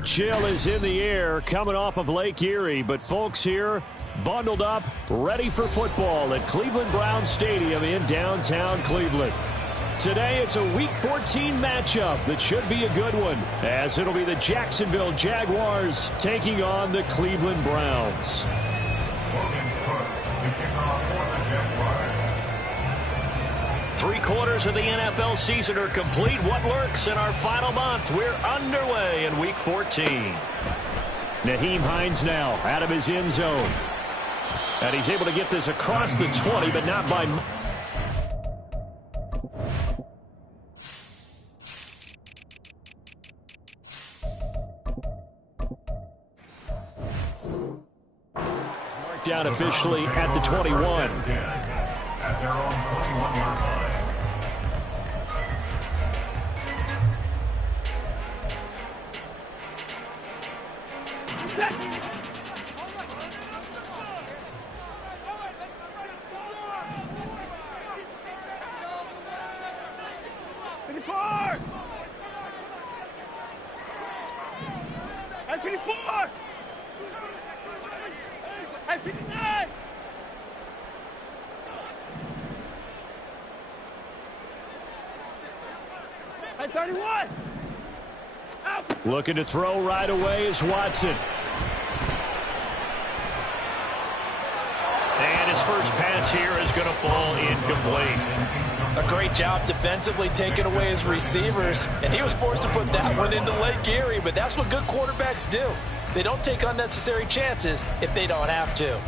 Chill is in the air coming off of Lake Erie, but folks here bundled up, ready for football at Cleveland Browns Stadium in downtown Cleveland. Today it's a Week 14 matchup that should be a good one, as it'll be the Jacksonville Jaguars taking on the Cleveland Browns. 3/4 of the NFL season are complete. What lurks in our final month? We're underway in Week 14. Nyheim Hines now out of his end zone. And he's able to get this across the 20, but not by... Marked down officially at the 21. At their own 21-yard line. Looking to throw right away is Watson. And his first pass here is going to fall incomplete. A great job defensively taking away his receivers, and he was forced to put that one into Lake Erie, but that's what good quarterbacks do. They don't take unnecessary chances if they don't have to.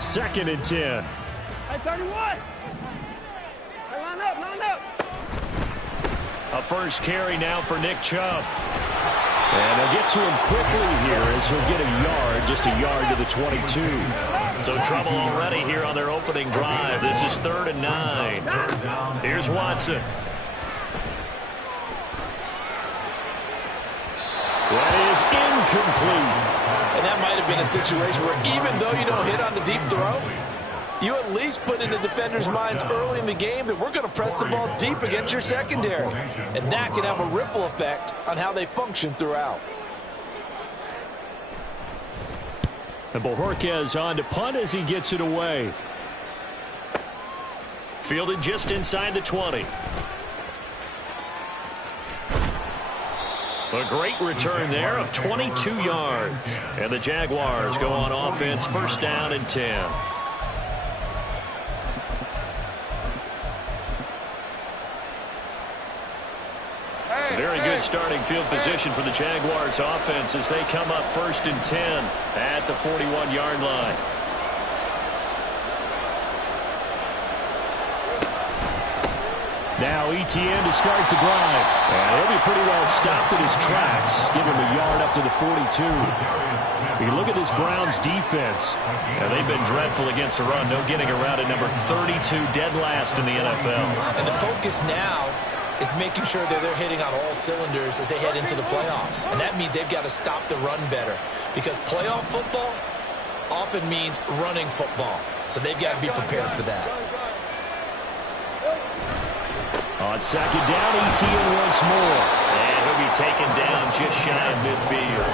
Second and 10. Hey, 31. Hey, line up, line up. A first carry now for Nick Chubb. And they'll get to him quickly here as he'll get a yard, just a yard to the 22. So trouble already here on their opening drive. This is 3rd and 9. Here's Watson. That is incomplete. And that might have been a situation where even though you don't hit on the deep throw, you at least put in the defender's minds early in the game that we're going to press the ball deep against your secondary. And that can have a ripple effect on how they function throughout. And Bojorquez on to punt as he gets it away. Fielded just inside the 20. A great return there of 22 yards. And the Jaguars go on offense, first down and 10. Very good starting field position for the Jaguars offense as they come up 1st and 10 at the 41-yard line. Now Etienne to start the drive. And he'll be pretty well stopped in his tracks. Give him a yard up to the 42. You look at this Browns defense. And they've been dreadful against the run. No getting around at number 32, dead last in the NFL. And the focus now is making sure that they're hitting on all cylinders as they head into the playoffs. And that means they've got to stop the run better. Because playoff football often means running football. So they've got to be prepared for that. On second down, Etienne once more. And he'll be taken down just shy of midfield.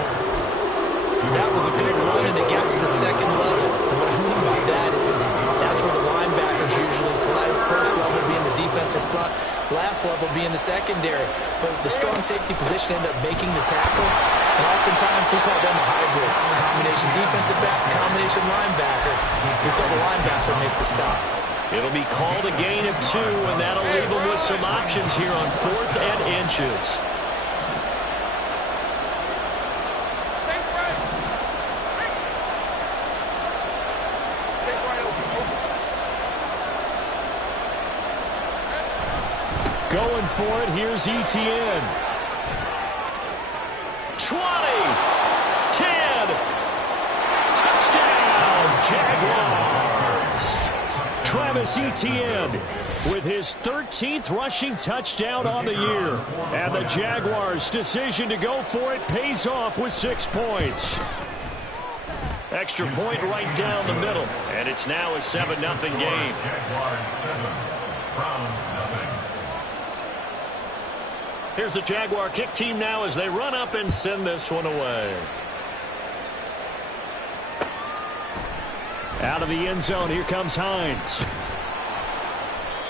That was a good run, and it got to the second level. And what I mean by that is that's where the linebackers usually play. First level being the defensive front, last level being the secondary. But the strong safety position ended up making the tackle. And oftentimes we call them a hybrid. Combination defensive back, combination linebacker. We saw the linebacker make the stop. It'll be called a gain of 2, and that'll leave them with some options here on 4th and inches. Going for it, here's Etienne. 20, 10, touchdown, Jaguars. Travis Etienne with his 13th rushing touchdown on the year. And the Jaguars' decision to go for it pays off with 6 points. Extra point right down the middle. And it's now a 7-0 game. Jaguars 7, Browns 0. Here's the Jaguar kick team now as they run up and send this one away. Out of the end zone, here comes Hines.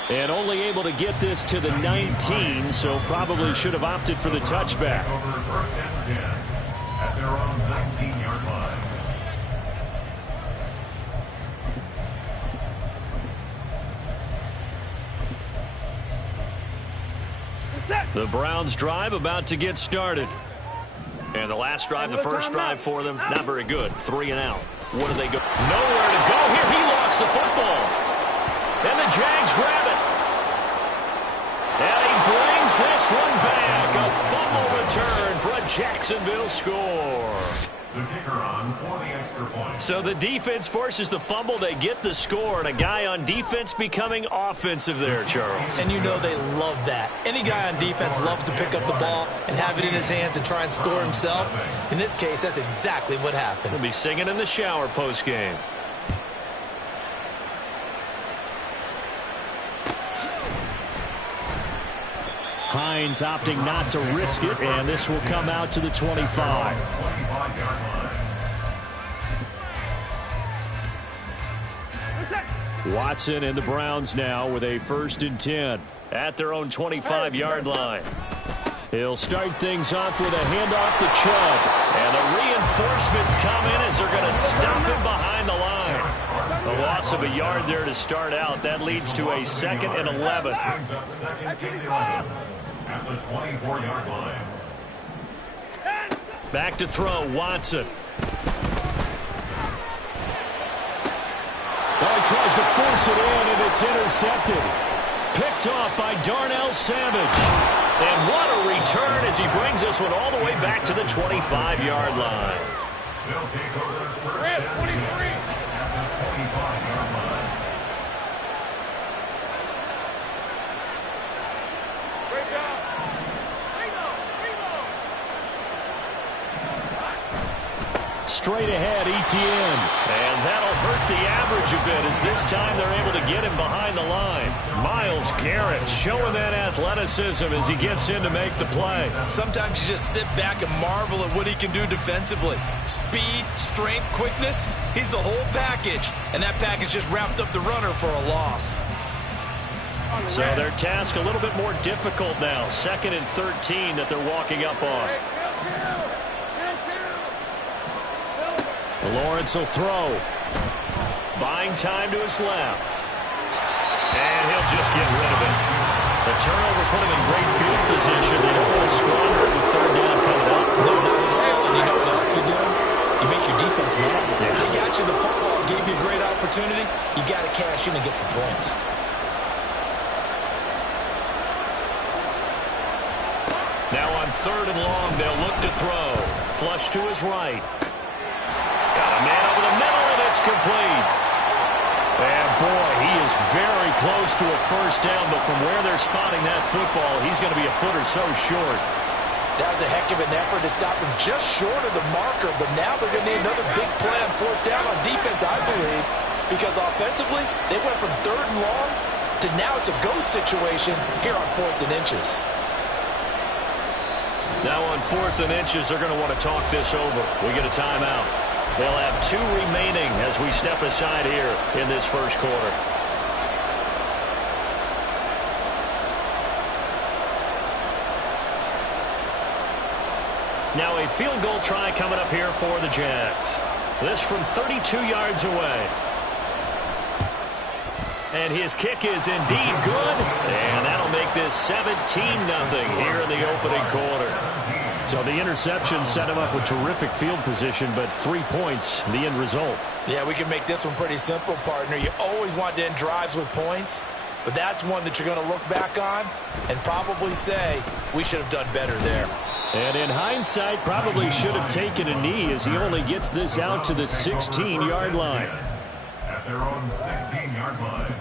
And only able to get this to the 19, so probably should have opted for the touchback. Over first and 10 at their own 19-yard line. The Browns drive about to get started. And the last drive, the first drive for them, not very good. 3 and out. What do they go? Nowhere to go here. He lost the football. And the Jags grab it. And he brings this one back. A fumble return for a Jacksonville score. The kicker on for the extra point. So the defense forces the fumble. They get the score. And a guy on defense becoming offensive there, Charles. And you know they love that. Any guy on defense loves to pick up the ball and have it in his hands and try and score himself. In this case, that's exactly what happened. He'll be singing in the shower post-game. Hines opting not to risk it, and this will come out to the 25. 25-yard line. Watson and the Browns now with a 1st and 10 at their own 25-yard line. He'll start things off with a handoff to Chubb. And the reinforcements come in as they're going to stop him behind the line. A loss of a yard there to start out. That leads to a 2nd and 11. Brings up 2nd and 11 at the 24-yard line. Back to throw, Watson. Oh, he tries to force it in, and it's intercepted. Picked off by Darnell Savage. And what a return as he brings this one all the way back to the 25-yard line. They'll take over first and 10 at the 25-yard line. Great job. Straight ahead, Etienne. And that'll hurt the average a bit as this time they're able to get him behind the line. Myles Garrett showing that athleticism as he gets in to make the play. Sometimes you just sit back and marvel at what he can do defensively. Speed, strength, quickness, he's the whole package. And that package just wrapped up the runner for a loss. So their task a little bit more difficult now. 2nd and 13 that they're walking up on. Lawrence will throw. Buying time to his left. And he'll just get rid of it. The turnover put him in great field position. They don't want to squander it with 3rd down coming up. No, not at all. And you know what else you do? You make your defense mad. Yeah. They got you the football, gave you a great opportunity. You got to cash in and get some points. Now on 3rd and long, they'll look to throw. Flush to his right. Got a man over the middle, and it's complete. And boy, he is very close to a 1st down, but from where they're spotting that football, he's going to be a foot or so short. That was a heck of an effort to stop him just short of the marker, but now they're going to need another big play on 4th down on defense, I believe, because offensively, they went from 3rd and long to now it's a go situation here on 4th and inches. Now on 4th and inches, they're going to want to talk this over. We get a timeout. They'll have 2 remaining as we step aside here in this 1st quarter. Now a field goal try coming up here for the Jags. This from 32 yards away. And his kick is indeed good. And that'll make this 17-0 here in the opening quarter. So the interception set him up with terrific field position, but 3 points, the end result. Yeah, we can make this one pretty simple, partner. You always want to end drives with points, but that's one that you're going to look back on and probably say, we should have done better there. And in hindsight, probably should have taken a knee as he only gets this out to the 16-yard line. At their own 16-yard line.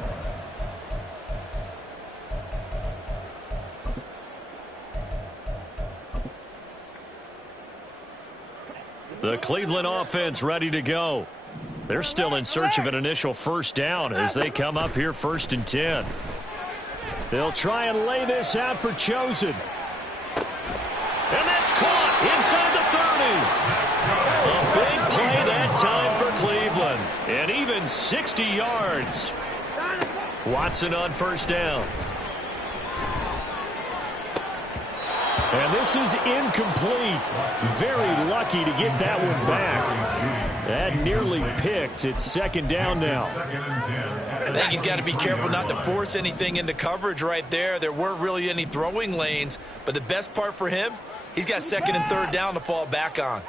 The Cleveland offense ready to go. They're still in search of an initial first down as they come up here 1st and 10. They'll try and lay this out for Chosen. And that's caught inside the 30. A big play that time for Cleveland. And even 60 yards. Watson on first down. And this is incomplete. Very lucky to get that one back. That nearly picked. It's 2nd down now. I think he's got to be careful not to force anything into coverage right there. There weren't really any throwing lanes. But the best part for him, he's got 2nd and 3rd down to fall back on.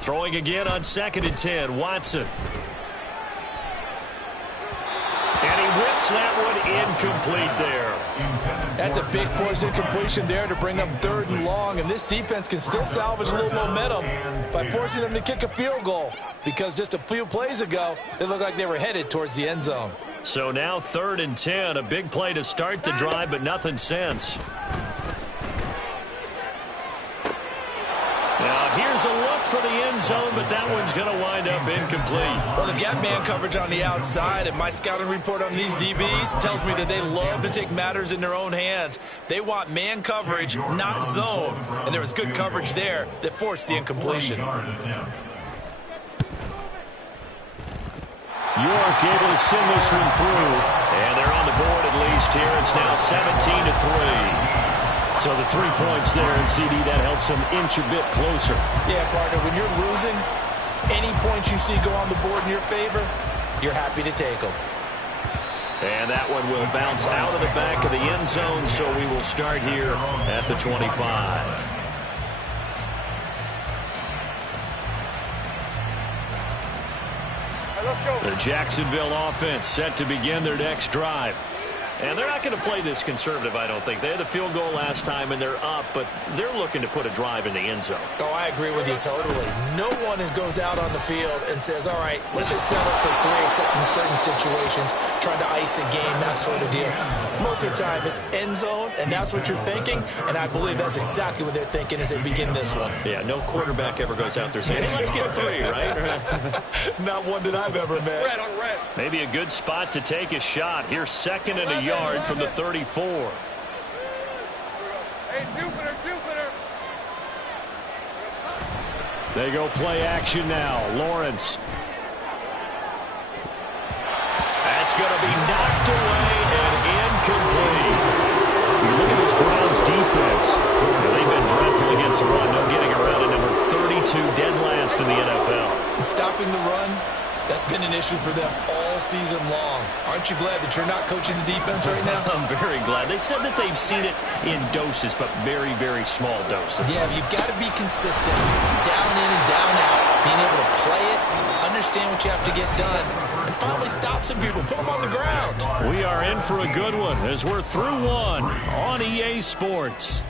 Throwing again on 2nd and 10. Watson. And he whips that one incomplete there. That's a big force incompletion there to bring up 3rd and long. And this defense can still salvage a little momentum by forcing them to kick a field goal. Because just a few plays ago, they looked like they were headed towards the end zone. So now 3rd and 10. A big play to start the drive, but nothing since. Now here's a look for the end zone, but that one's going to wind up incomplete. Well, they've got man coverage on the outside, and my scouting report on these DBs tells me that they love to take matters in their own hands. They want man coverage, not zone, and there was good coverage there that forced the incompletion. York able to send this one through, and they're on the board at least here. It's now 17-3. So the 3 points there, and CD, that helps them inch a bit closer. Yeah, partner, when you're losing, any points you see go on the board in your favor, you're happy to take them. And that one will bounce out of the back of the end zone, so we will start here at the 25. Let's go. The Jacksonville offense set to begin their next drive. And they're not going to play this conservative, I don't think. They had a field goal last time, and they're up, but they're looking to put a drive in the end zone. Oh, I agree with you totally. No one goes out on the field and says, all right, let's just settle for 3, except in certain situations, trying to ice a game, that sort of deal. Most of the time, it's end zone, and that's what you're thinking, and I believe that's exactly what they're thinking as they begin this one. Yeah, no quarterback ever goes out there saying, hey, let's get 3, right? Not one that I've ever met. Red on red. Maybe a good spot to take a shot. Here's 2nd and a yard from the 34. Hey, Jupiter. They go play action now. Lawrence. That's going to be knocked away and incomplete. You look at this Browns defense. They've been dreadful against the run. No getting around at number 32, dead last in the NFL. And stopping the run, that's been an issue for them all season long. Aren't you glad that you're not coaching the defense right now? I'm very glad. They said that they've seen it in doses, but very, very small doses. Yeah, you've got to be consistent. It's down in and down out. Being able to play it, understand what you have to get done, and finally stop some people, put them on the ground. We are in for a good one as we're through one on EA Sports.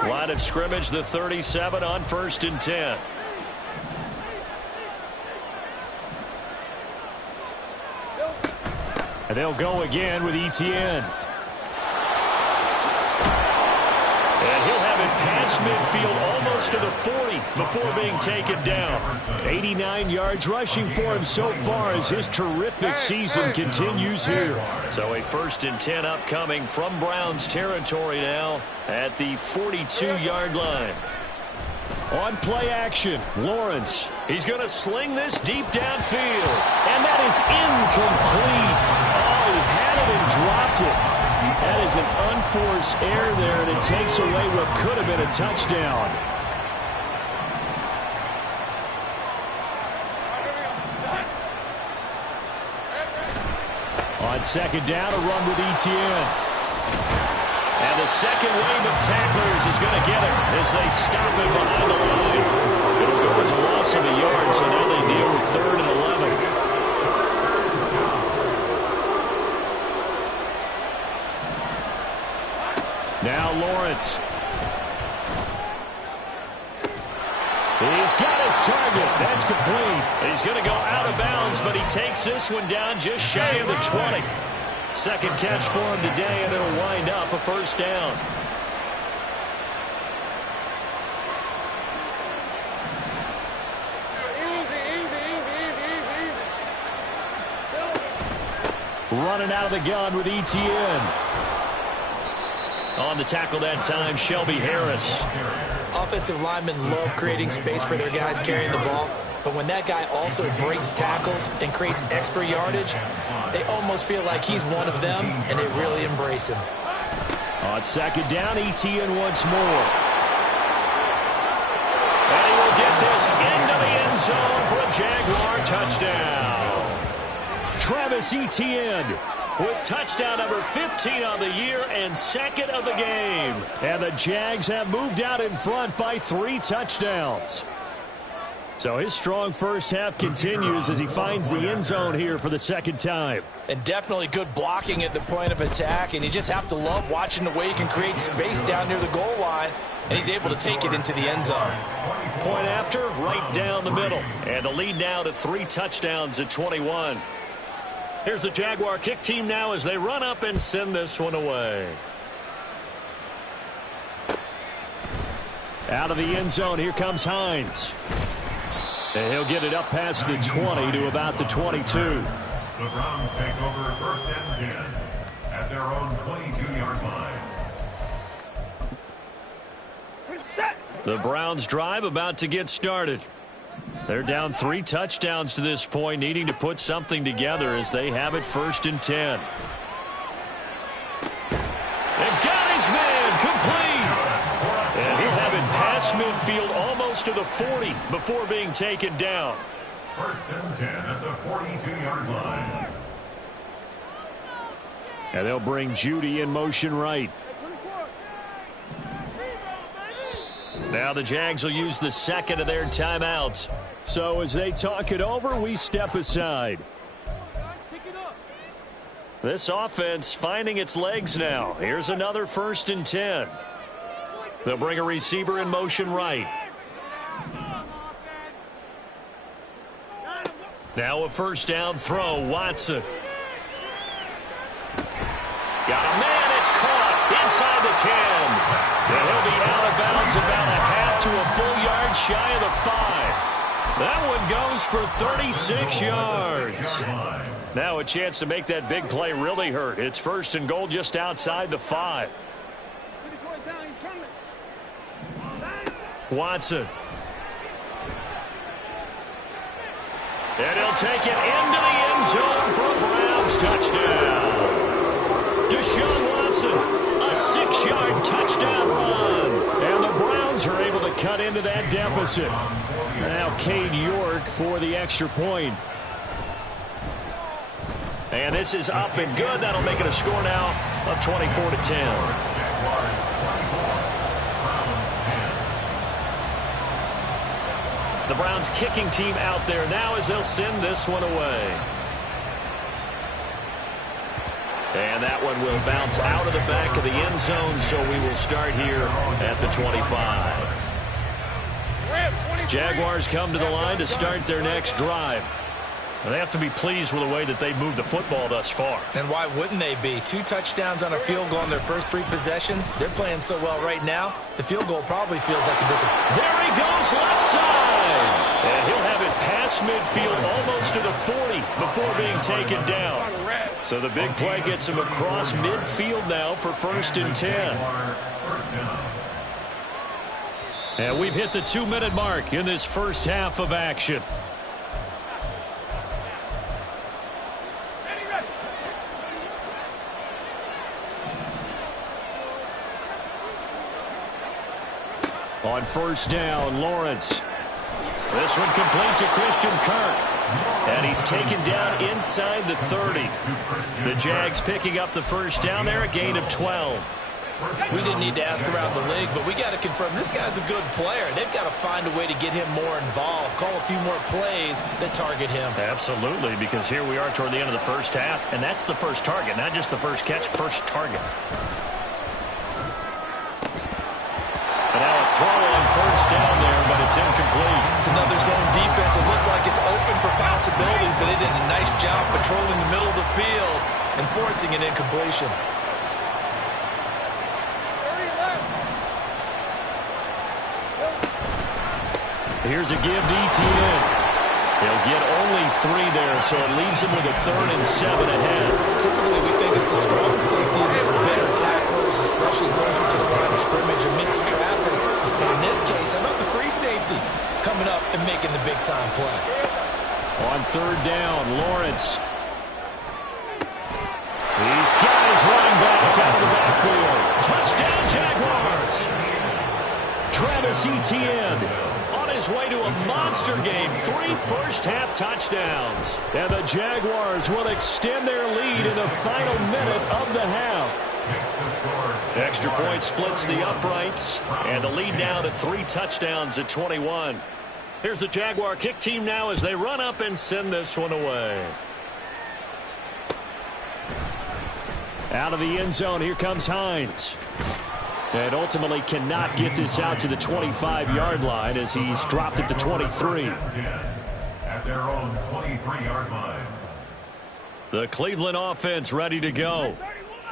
Line of scrimmage, the 37 on 1st and 10. And they'll go again with Etienne. And he'll have it past midfield almost to the 40 before being taken down. 89 yards rushing for him so far as his terrific season continues here. So a 1st and 10 upcoming from Browns territory now at the 42-yard line. On play action, Lawrence. He's going to sling this deep downfield. And that is incomplete. Oh, he had it and dropped it. That is an unforced error there, and it takes away what could have been a touchdown. On 2nd down, a run with Etienne. And the second wave of tacklers is going to get him as they stop him behind the line. It'll go as a loss of a yard, so now they deal with 3rd and 11. Now Lawrence. He's got his target. That's complete. He's going to go out of bounds, but he takes this one down just shy of the 20. Second catch for him today, and it'll wind up a 1st down. Running out of the gun with ETN. On the tackle that time, Shelby Harris. Offensive linemen love creating space for their guys carrying the ball, but when that guy also breaks tackles and creates extra yardage, they almost feel like he's one of them, and they really embrace him. On second down, ETN once more. And he will get this into the end zone for a Jaguar touchdown. Travis Etienne with touchdown number 15 on the year and second of the game. And the Jags have moved out in front by 3 touchdowns. So his strong first half continues as he finds the end zone here for the second time. And definitely good blocking at the point of attack, and you just have to love watching the way he can create space down near the goal line, and he's able to take it into the end zone. Point after, right down the middle. And the lead now to 3 touchdowns at 21. Here's the Jaguar kick team now as they run up and send this one away. Out of the end zone, here comes Hines. And he'll get it up past the 20 to about the 22. The Browns take over first and 10 at their own 22-yard line. The Browns drive about to get started. They're down 3 touchdowns to this point, needing to put something together as they have it first and 10. They've got his man complete. And he'll have it past midfield almost to the 40 before being taken down. First and 10 at the 42-yard line. And they'll bring Judy in motion right. Now the Jags will use the second of their timeouts. So as they talk it over, we step aside. This offense finding its legs now. Here's another first and 10. They'll bring a receiver in motion right. Now a first down throw, Watson. Got a man, it's caught inside the 10. And he'll be out of bounds about a half to a full yard shy of the 5. That one goes for 36 yards. Now a chance to make that big play really hurt. It's first and goal just outside the 5. Watson. And he'll take it into the end zone for a Browns touchdown. Deshaun Watson, a 6-yard touchdown run. And the Browns are able to cut into that deficit. Now Cade York for the extra point. And this is up and good. That'll make it a score now of 24-10. The Browns kicking team out there now as they'll send this one away. And that one will bounce out of the back of the end zone, so we will start here at the 25. Jaguars come to the line to start their next drive. They have to be pleased with the way that they've moved the football thus far. And why wouldn't they be? 2 touchdowns on a field goal in their first 3 possessions. They're playing so well right now, the field goal probably feels like a disappointment. There he goes, left side. And he'll have it past midfield almost to the 40 before being taken down. So the big play gets him across midfield now for first and 10. And we've hit the 2-minute mark in this first half of action. On first down, Lawrence. This one complete to Christian Kirk. And he's taken down inside the 30. The Jags picking up the first down there, a gain of 12. We didn't need to ask around the league, but we got to confirm this guy's a good player. They've got to find a way to get him more involved, call a few more plays that target him. Absolutely, because here we are toward the end of the first half, and that's the first target, not just the first catch, first target. And now a throw on first down there, but it's incomplete. It's another zone defense. It looks like it's open for possibilities, but it did a nice job patrolling the middle of the field and forcing an incompletion. Here's a give to ETN. He'll get only 3 there, so it leaves him with a 3rd and 7 ahead. Typically, we think it's the strong safeties that are better tacklers, especially closer to the line of scrimmage amidst traffic. But in this case, how about the free safety coming up and making the big-time play? On 3rd down, Lawrence. He's got his running back out of the backfield. Touchdown, Jaguars! Travis Etienne on his way to a monster game. 3 first-half touchdowns. And the Jaguars will extend their lead in the final minute of the half. Extra point splits the uprights. And the lead now to 3 touchdowns at 21. Here's the Jaguar kick team now as they run up and send this one away. Out of the end zone, here comes Hines. And ultimately cannot get this out to the 25-yard line as he's dropped it to 23. At their own 23-yard line. The Cleveland offense ready to go.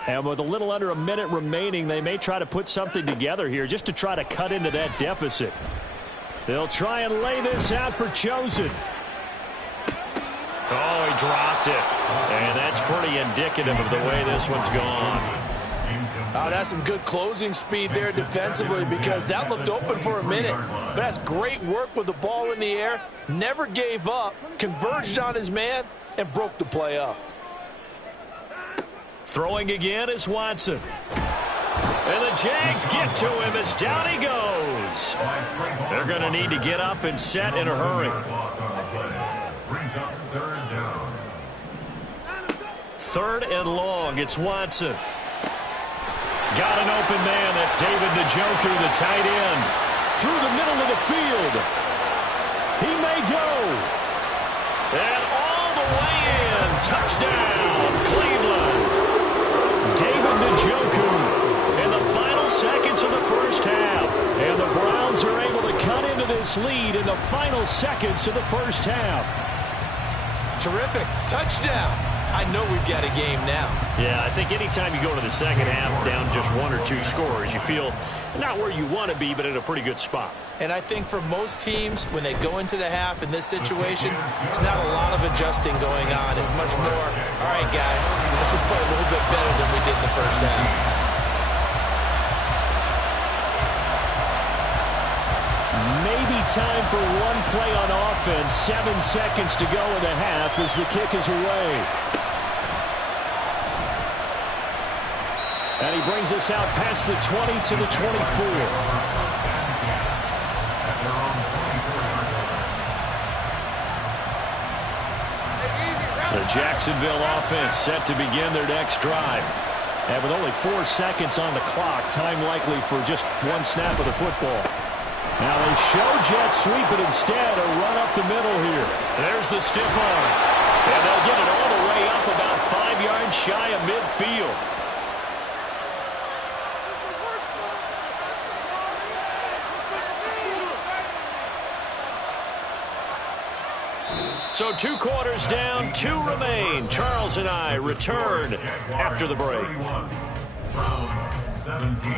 And with a little under a minute remaining, they may try to put something together here just to try to cut into that deficit. They'll try and lay this out for Chosen. Oh, he dropped it. And that's pretty indicative of the way this one's gone. Oh, that's some good closing speed there defensively because that looked open for a minute. But that's great work with the ball in the air. Never gave up, converged on his man, and broke the play up. Throwing again is Watson. And the Jags get to him as down he goes. They're going to need to get up and set in a hurry. Brings up 3rd down. 3rd and long. It's Watson. Got an open man. That's David Njoku, the tight end. Through the middle of the field. He may go. And all the way in. Touchdown, Cleveland. David Njoku in the final seconds of the first half. And the Browns are able to cut into this lead in the final seconds of the first half. Terrific. Touchdown. I know we've got a game now. Yeah, I think anytime you go to the second half down just 1 or 2 scores, you feel not where you want to be, but in a pretty good spot. And I think for most teams, when they go into the half in this situation, it's not a lot of adjusting going on. It's much more, all right, guys, let's just play a little bit better than we did in the first half. Maybe time for one play on offense. 7 seconds to go in the half as the kick is away. And he brings us out past the 20 to the 24. The Jacksonville offense set to begin their next drive. And with only 4 seconds on the clock, time likely for just 1 snap of the football. Now they show jet sweep, but instead a run up the middle here. There's the stiff arm. And they'll get it all the way up about 5 yards shy of midfield. So 2 quarters down, 2 remain. Charles and I return after the break. Browns 17.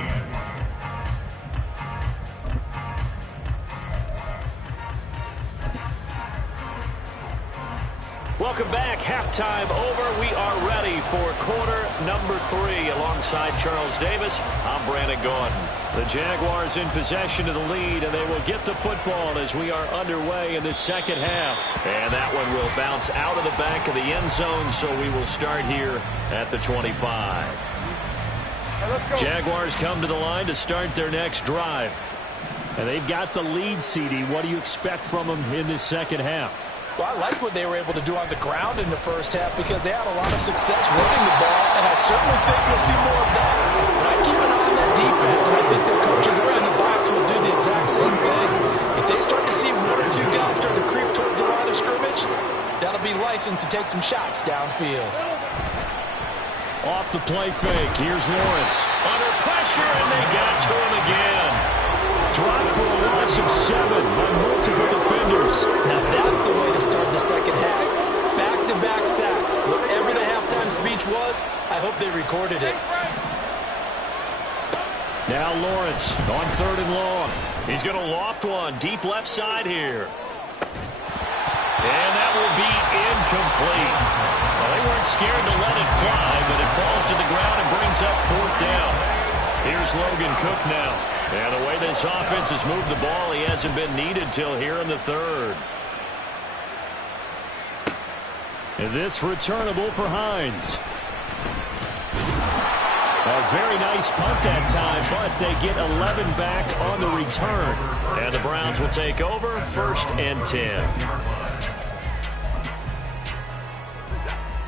Welcome back. Halftime over. We are ready for quarter number 3. Alongside Charles Davis, I'm Brandon Gordon. The Jaguars in possession of the lead, and they will get the football as we are underway in the second half. And that one will bounce out of the back of the end zone, so we will start here at the 25. Jaguars come to the line to start their next drive. And they've got the lead, CD. What do you expect from them in this second half? Well, I like what they were able to do on the ground in the first half because they had a lot of success running the ball, and I certainly think we'll see more of that. But I keep an eye on that defense, and I think their coaches up in the box will do the exact same thing. If they start to see 1 or 2 guys start to creep towards the line of scrimmage, that'll be licensed to take some shots downfield. Off the play fake, here's Lawrence. Under pressure, and they got to him again. Dropped for a loss of 7 by multiple defenders. Now that's the way to start the second half. Back-to-back sacks. Whatever the halftime speech was, I hope they recorded it. Now Lawrence on 3rd and long. He's going to loft one deep left side here. And that will be incomplete. Well, they weren't scared to let it fly, but it falls to the ground and brings up 4th down. Here's Logan Cook now. And the way this offense has moved the ball, he hasn't been needed till here in the 3rd. And this returnable for Hines. A very nice punt that time, but they get 11 back on the return. And the Browns will take over 1st and 10.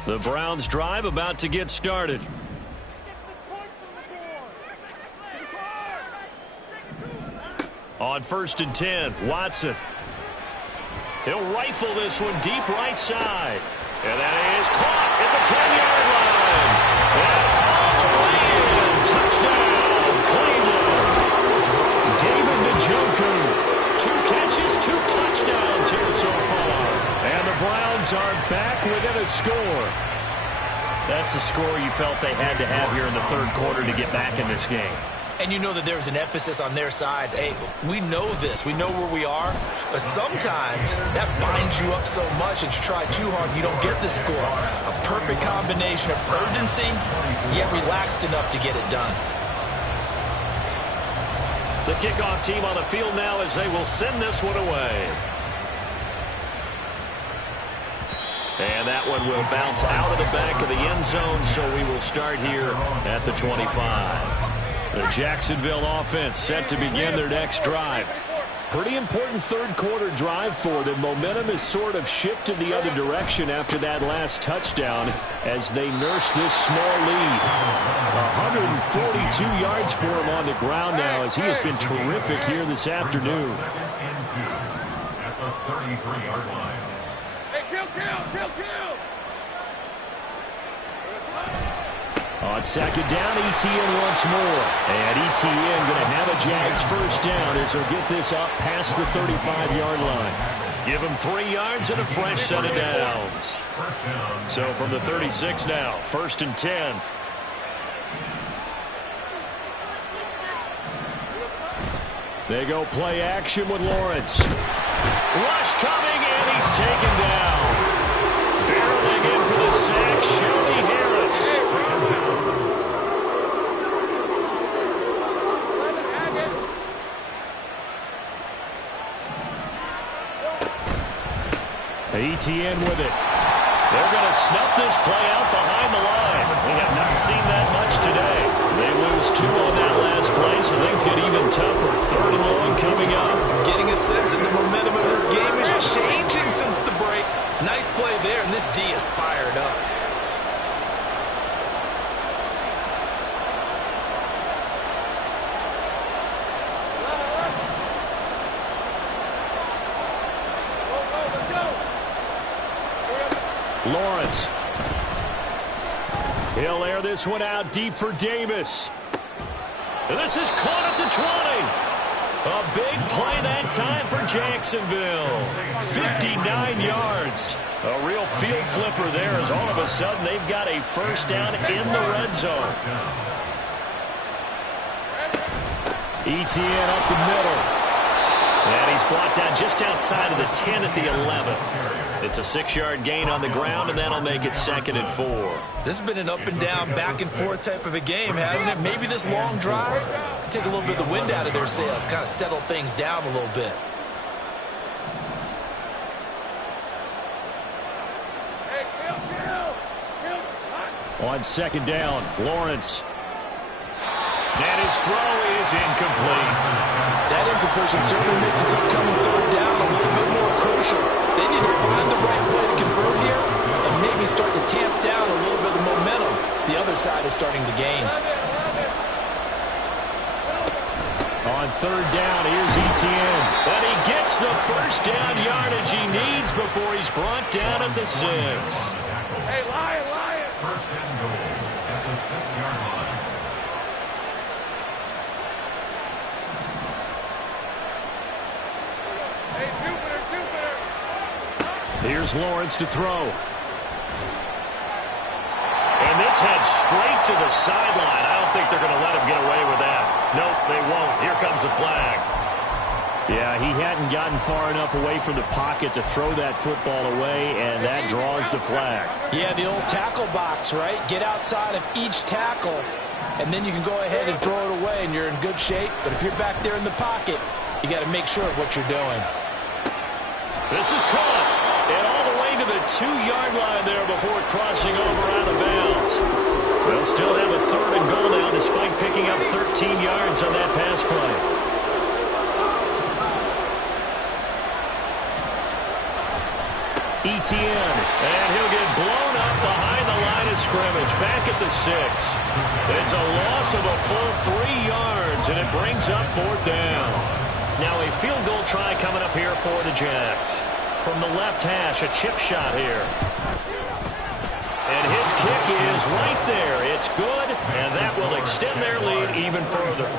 The Browns drive about to get started. On 1st and 10, Watson. He'll rifle this one deep right side. And that is caught at the 10-yard line. And all the way in. Touchdown, Cleveland. David Njoku. 2 catches, 2 touchdowns here so far. And the Browns are back within a score. That's a score you felt they had to have here in the 3rd quarter to get back in this game. And you know that there's an emphasis on their side. Hey, we know this. We know where we are. But sometimes that binds you up so much that you try too hard, you don't get the score. A perfect combination of urgency, yet relaxed enough to get it done. The kickoff team on the field now as they will send this one away. And that one will bounce out of the back of the end zone, so we will start here at the 25. The Jacksonville offense set to begin their next drive. Pretty important 3rd quarter drive for them. Momentum has sort of shifted the other direction after that last touchdown as they nurse this small lead. 142 yards for him on the ground now as he has been terrific here this afternoon. At the 33-yard line. Hey, kill! On 2nd down, Etienne once more. And Etienne going to have a Jags 1st down as he'll get this up past the 35-yard line. Give him 3 yards and a fresh set of downs. So from the 36 now, 1st and 10. They go play action with Lawrence. Rush coming, and he's taken down. Barreling in for the sack, Shelby Harris. Etienne with it. They're going to snuff this play out behind the line. We have not seen that much today. They lose 2 on that last play, so things get even tougher. 3rd and long coming up. Getting a sense that the momentum of this game is changing since the break. Nice play there, and this D is fired up. Lawrence. He'll air this one out deep for Davis. And this is caught at the 20. A big play that time for Jacksonville. 59 yards. A real field flipper there as all of a sudden they've got a 1st down in the red zone. Etienne up the middle. And he's brought down just outside of the 10 at the 11. It's a 6-yard gain on the ground, and that'll make it 2nd and 4. This has been an up-and-down, back-and-forth type of a game, hasn't it? Maybe this long drive could take a little bit of the wind out of their sails, kind of settle things down a little bit. On 2nd down, Lawrence. And his throw is incomplete. That incompletion certainly makes this upcoming 3rd down a little bit more crucial. They need to find the right play to convert here and maybe start to tamp down a little bit of momentum. The other side is starting to gain. On 3rd down, here's Etienne. And he gets the 1st down yardage he needs before he's brought down at the 6. Hey, Lion! 1st and goal at the 6-yard line. Hey, Jupiter! Here's Lawrence to throw. And this heads straight to the sideline. I don't think they're going to let him get away with that. Nope, they won't. Here comes the flag. Yeah, he hadn't gotten far enough away from the pocket to throw that football away, and that draws the flag. Yeah, the old tackle box, right? Get outside of each tackle, and then you can go ahead and throw it away, and you're in good shape. But if you're back there in the pocket, you got to make sure of what you're doing. This is caught, and all the way to the 2-yard line there before crossing over out of bounds. They'll still have a 3rd and goal now despite picking up 13 yards on that pass play. Etienne, and he'll get blown up behind the line of scrimmage, back at the 6. It's a loss of a full 3 yards, and it brings up 4th down. Now a field goal try coming up here for the Jags. From the left hash, a chip shot here. And his kick is right there. It's good, and that will extend their lead even further.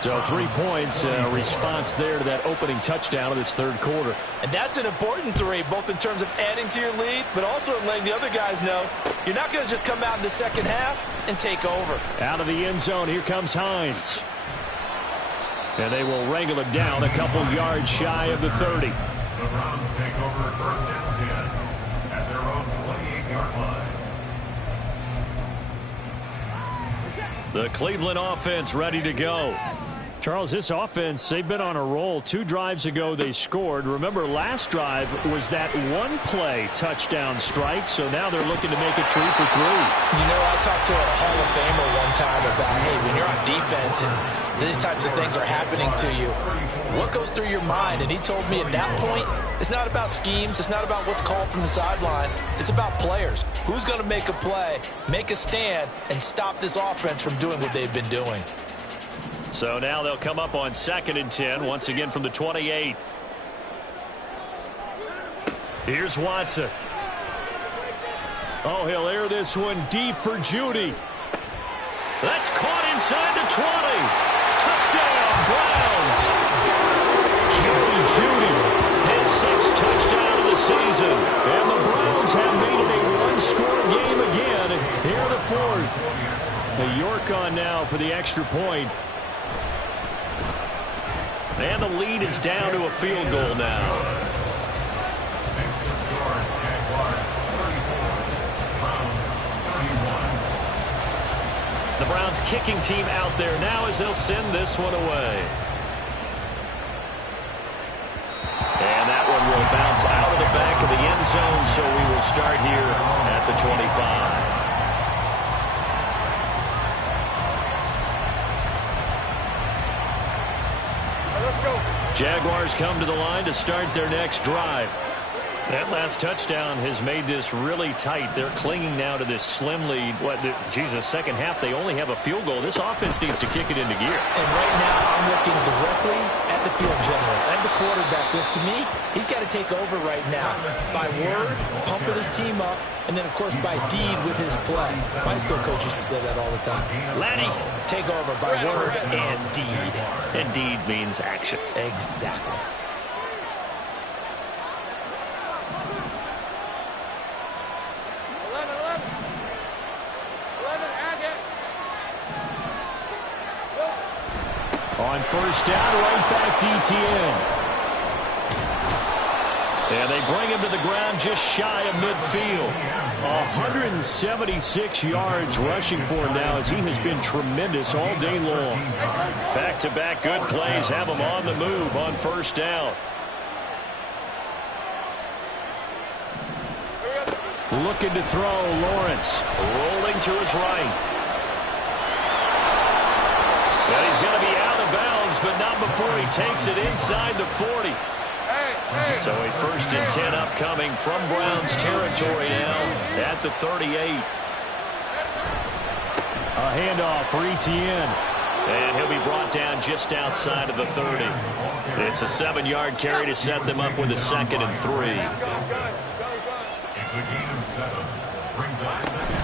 So 3 points, response there to that opening touchdown of this 3rd quarter. And that's an important 3, both in terms of adding to your lead, but also in letting the other guys know you're not going to just come out in the second half and take over. Out of the end zone, here comes Hines. And they will wrangle him down a couple yards shy of the 30. The Browns take over 1st and 10 at their own 28-yard line. The Cleveland offense ready to go. Charles, this offense, they've been on a roll. 2 drives ago, they scored. Remember, last drive was that 1-play touchdown strike, so now they're looking to make it 3 for 3. You know, I talked to a Hall of Famer one time about, hey, when you're on defense and these types of things are happening to you, what goes through your mind? And he told me at that point, it's not about schemes. It's not about what's called from the sideline. It's about players. Who's going to make a play, make a stand, and stop this offense from doing what they've been doing? So now they'll come up on 2nd and 10, once again from the 28. Here's Watson. Oh, he'll air this one deep for Judy. That's caught inside the 20. Touchdown, Browns. Judy, his 6th touchdown of the season. And the Browns have made it a 1-score game again. Here the 4th. The York on now for the extra point. And the lead is down to a field goal now. Next to score, Jaguars 34, Browns 31. The Browns kicking team out there now as they'll send this one away. And that one will bounce out of the back of the end zone, so we will start here at the 25. Jaguars come to the line to start their next drive. That last touchdown has made this really tight. They're clinging now to this slim lead. Second half, they only have a field goal. This offense needs to kick it into gear. And right now, I'm looking directly at the field general, at the quarterback. Because to me, he's got to take over right now. By word, pumping his team up, and then, of course, by deed with his play. My high school coach used to say that all the time. Laddie, take over by word and deed. And deed means action. Exactly. On 1st down, right back to Etienne. And they bring him to the ground just shy of midfield. 176 yards rushing for him now as he has been tremendous all day long. Back-to-back good plays have him on the move on 1st down. Looking to throw, Lawrence. Rolling to his right. And he's going to be out of bounds, but not before he takes it inside the 40. So a 1st and 10 upcoming from Browns territory now at the 38. A handoff for Etienne. And he'll be brought down just outside of the 30. It's a 7-yard carry to set them up with a 2nd and 3. It's a gain of 7. Brings up 2nd and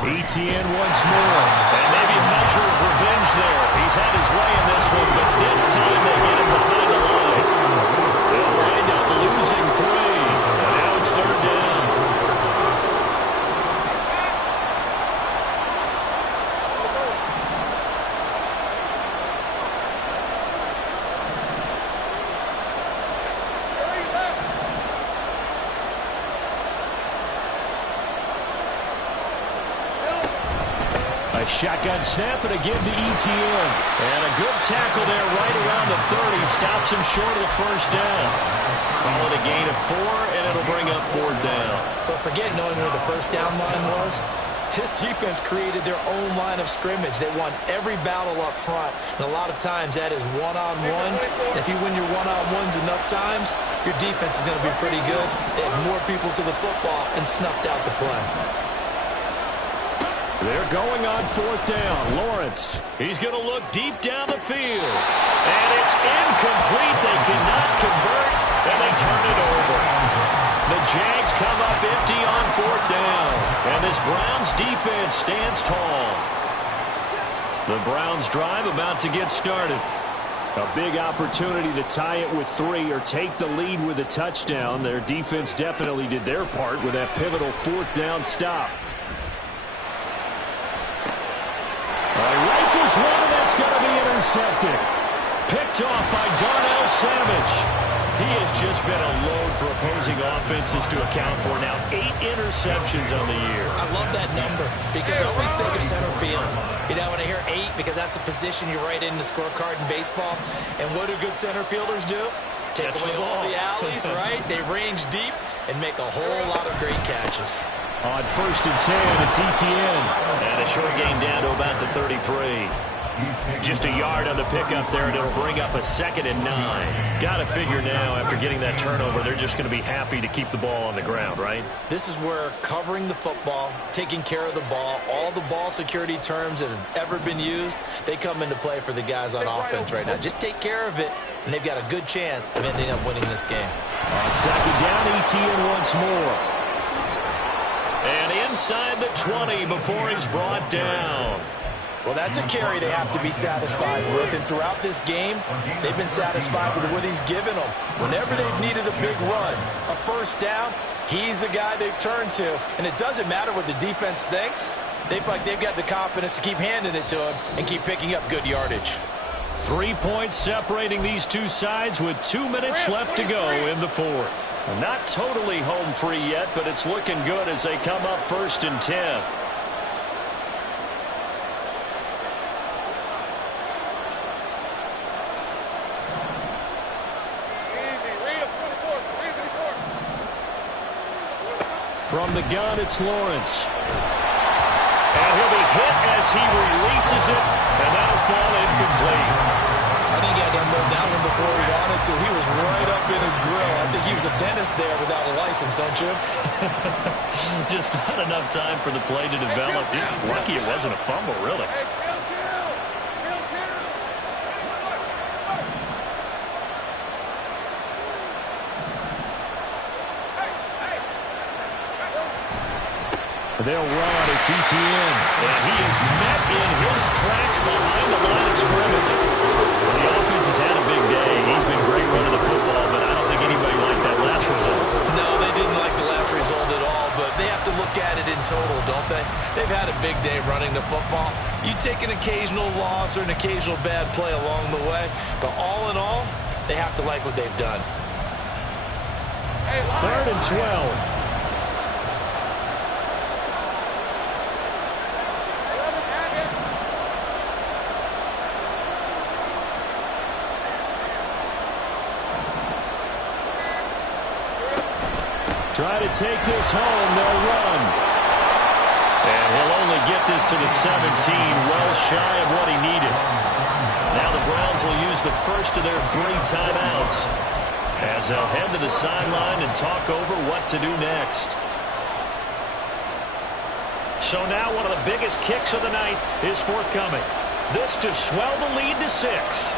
3. Etienne once more. And maybe a measure of revenge there. He's had his way in this one, but this time they get him behind the line. They'll wind up losing 3. And now it's 3rd down. shotgun snap and again to ETN. And a good tackle there right around the 30. Stops him short of the first down. Call it a gain of 4, and it'll bring up 4th down. But forget knowing where the first down line was. This defense created their own line of scrimmage. They won every battle up front, and a lot of times that is one-on-one. If you win your one-on-ones enough times, your defense is going to be pretty good. They had more people to the football and snuffed out the play. They're going on 4th down. Lawrence, he's going to look deep down the field. And it's incomplete. They cannot convert, and they turn it over. The Jags come up empty on 4th down. And this Browns defense stands tall. The Browns drive about to get started. A big opportunity to tie it with 3 or take the lead with a touchdown. Their defense definitely did their part with that pivotal 4th down stop. Rifles one, and that's going to be intercepted. Picked off by Darnell Savage. He has just been a load for opposing offenses to account for. Now 8 interceptions on the year. I love that number because I always think of center field. You know, when I hear 8, because that's the position you write in the scorecard in baseball. And what do good center fielders do? Take away all the alleys, right? They range deep and make a whole lot of great catches. On 1st and 10, it's ETN. And a short gain down to about the 33. Just a yard on the pickup there, and it'll bring up a 2nd and 9. Got to figure now, after getting that turnover, they're just going to be happy to keep the ball on the ground, right? This is where covering the football, taking care of the ball, all the ball security terms that have ever been used, they come into play for the guys on offense right now. Just take care of it, and they've got a good chance of ending up winning this game. On 2nd down, ETN once more. And inside the 20 before he's brought down. Well, that's a carry they have to be satisfied with, and throughout this game, they've been satisfied with what he's given them. Whenever they've needed a big run, a 1st down, he's the guy they've turned to, and it doesn't matter what the defense thinks. They feel like they've got the confidence to keep handing it to him and keep picking up good yardage. 3 points separating these two sides with 2 minutes left to go in the 4th. Not totally home free yet, but it's looking good as they come up 1st and 10. From the gun, it's Lawrence. And he'll be hit as he releases it, and that'll fall incomplete. I think he had to unload that one before he wanted to. He was right up in his grill. I think he was a dentist there without a license, don't you? Just not enough time for the play to develop. Lucky it wasn't a fumble, really. They'll run. It's ETN. And he is met in his tracks behind the line of scrimmage. The offense has had a big day. He's been great running the football, but I don't think anybody liked that last result. No, they didn't like the last result at all, but they have to look at it in total, don't they? They've had a big day running the football. You take an occasional loss or an occasional bad play along the way, but all in all, they have to like what they've done. 3rd and 12. Try to take this home. They'll run. And he'll only get this to the 17, well shy of what he needed. Now the Browns will use the first of their 3 timeouts as they'll head to the sideline and talk over what to do next. So now one of the biggest kicks of the night is forthcoming. This to swell the lead to 6.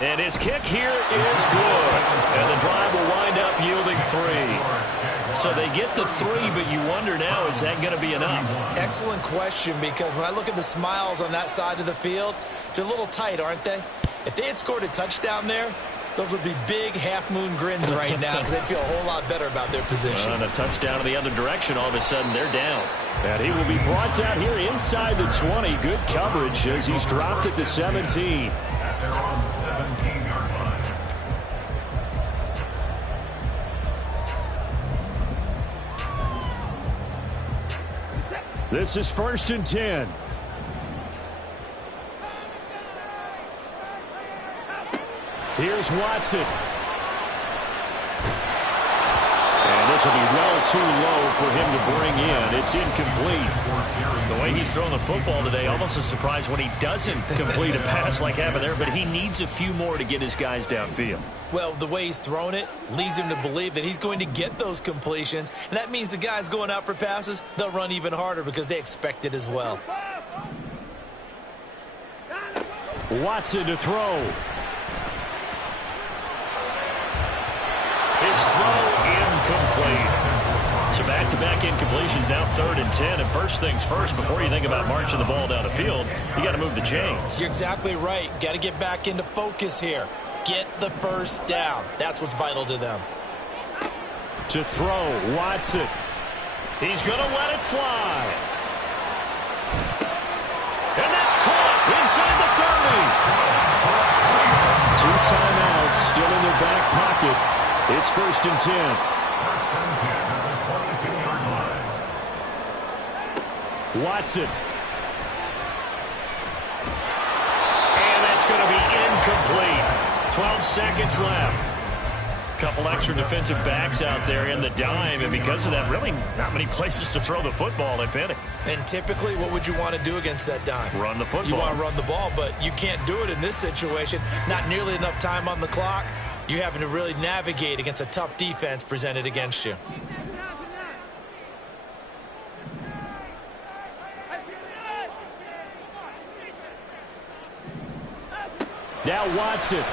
And his kick here is good. And the drive will wind up yielding 3. So they get the 3, but you wonder now, is that going to be enough? Excellent question, because when I look at the smiles on that side of the field, they're a little tight, aren't they? If they had scored a touchdown there, those would be big half-moon grins right now because they'd feel a whole lot better about their position. On a touchdown in the other direction, all of a sudden they're down. And he will be brought down here inside the 20. Good coverage as he's dropped at the 17. At their own 17-yard line. This is 1st and 10. Here's Watson. And this will be well too low for him to bring in. It's incomplete. The way he's throwing the football today, almost a surprise when he doesn't complete a pass like happened there, but he needs a few more to get his guys downfield. Well, the way he's thrown it leads him to believe that he's going to get those completions, and that means the guys going out for passes, they'll run even harder because they expect it as well. Watson to throw. His throw incomplete. So back-to-back incompletions, now 3rd and 10. And first things first, before you think about marching the ball down the field, you got to move the chains. You're exactly right. Got to get back into focus here. Get the first down. That's what's vital to them. To throw, Watson. He's going to let it fly. And that's caught inside the 30. 2 timeouts still in their back pocket. It's 1st and 10. Watson. And that's going to be incomplete. 12 seconds left. Couple extra defensive backs out there in the dime, and because of that, really not many places to throw the football, if any. And typically, what would you want to do against that dime? Run the football. You want to run the ball, but you can't do it in this situation. Not nearly enough time on the clock. You're having to really navigate against a tough defense presented against you. Now Watson.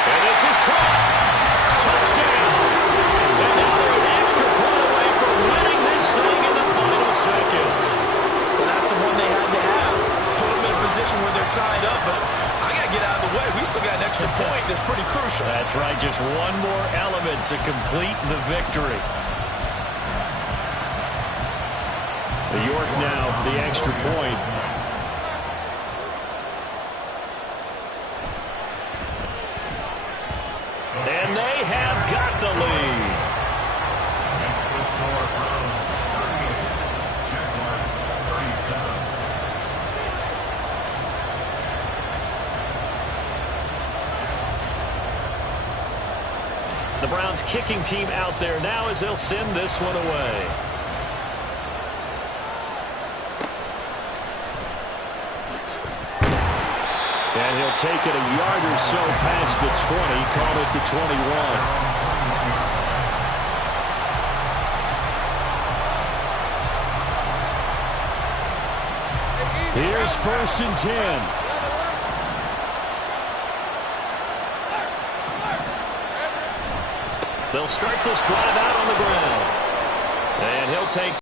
And this is caught. Touchdown. And now they're an extra point away from winning this thing in the final seconds. Well, that's the one they had to have. Put them in a position where they're tied up, but I got to get out of the way. We still got an extra point that's pretty crucial. That's right. Just one more element to complete the victory. York now for the extra point. And they have got the lead. Next to score, Browns 38, Jaguars 37. The Browns kicking team out there now as they'll send this one away. And he'll take it a yard or so past the 20, call it the 21. Here's 1st and 10. They'll start this drive out on the ground. And he'll take